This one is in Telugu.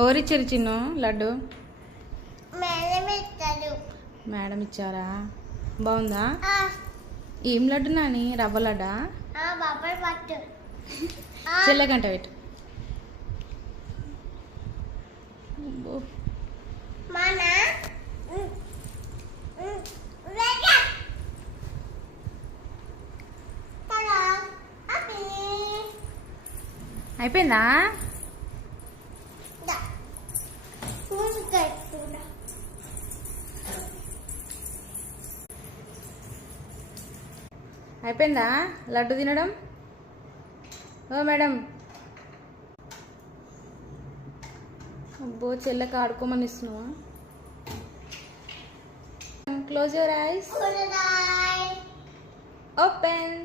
ఎవరిచ్చారు చిన్ను లడ్డు? మేడం ఇచ్చారా? బాగుందా? ఏం లడ్డు నాని? రవ్వ లడ్డా? చెల్లెగంట పెట్టు. అయిపోయిందా? అయిపోయిందా లడ్డు తినడం? ఓ మేడం, అబ్బో చెల్లెకి ఆడుకోమని ఇస్తున్నావా? Close your eyes, open.